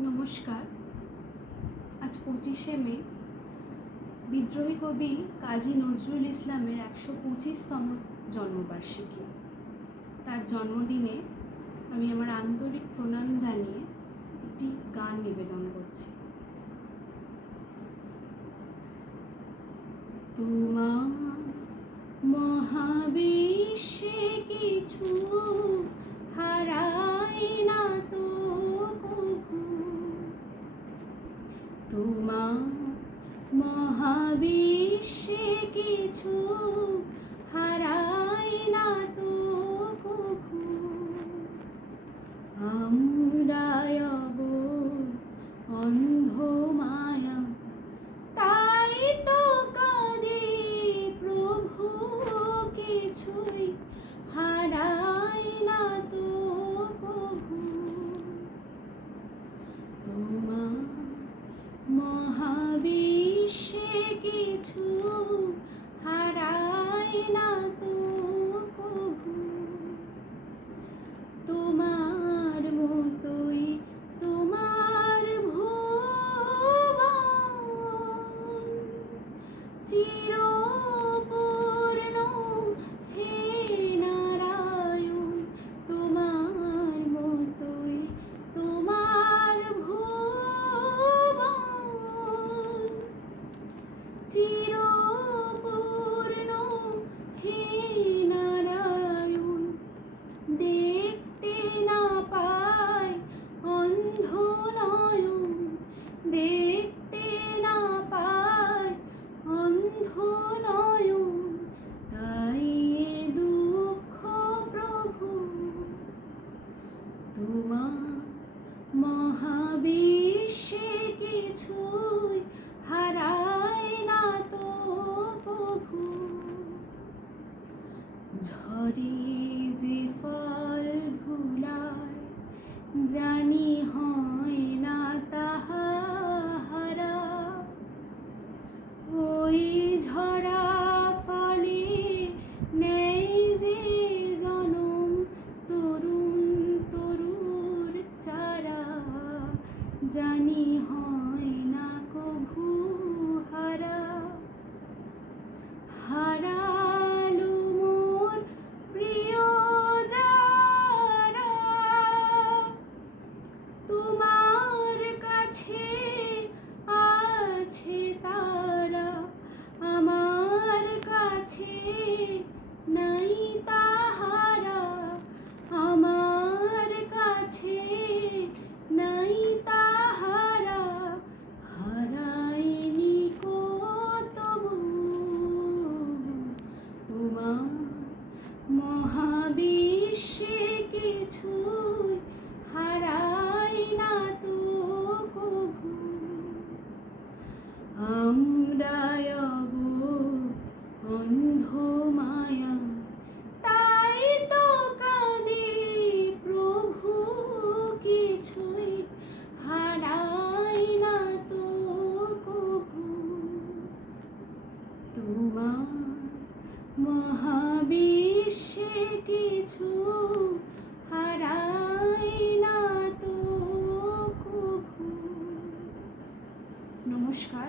নমস্কার। আজ 25শে মে বিদ্রোহী কবি কাজী নজরুল ইসলামের 125তম জন্মবার্ষিকী। তার জন্মদিনে আমি আমার আন্তরিক প্রণাম জানিয়ে একটি গান নিবেদন করছি। তোমার মহাবিশ্বে কিছু হারাই না তো কভু, তোমার মহাবিশ্বে কিছু হারাই না তো কভু। আমরা অন্ধ মায়া, তাই তো কাঁদি প্রভু, কিছুই হারাই না তো কভু। তোমার মহাবিশ্বে কিছু হারাই না তো কভু। তোমার মতোই তোমার ভুবন চিরপূর্ণ হে নারায়ণ। তোমার মতোই তোমার ভুবন চিরপূর্ণ হে নারায়ণ। দেখতে না পায় অন্ধ নয়ন, দেখতে না পায় অন্ধ নয়ন, তাই এ দুঃখ প্রভু। তোমার মহাবিশ্বে কিছুই হারাই না তো কভু। ঝরে যে ফল ধুলায় জানি হয় না তাহা হারা, ওই ঝরা ফলে নেই যে জনম তরুণ তরুর চারা, জানি হয় না কভু হারা। হারালো মোর প্রিয় যারা, তোমার কাছে আছে তারা, আমার কাছে নাই তাহারা, আমার কাছে নাই তাহারা। হারাইনি কো তবু, তোমার মহাবিশ্বে কিছুই হারাই না তো কভু। আমরা অন্ধ মায়া, তাই তো কাঁদি প্রভু, কিছুই হারাই না তো কভু। তোমার মহাবিশ্বে কিছু হারাই না তো কভু। নমস্কার।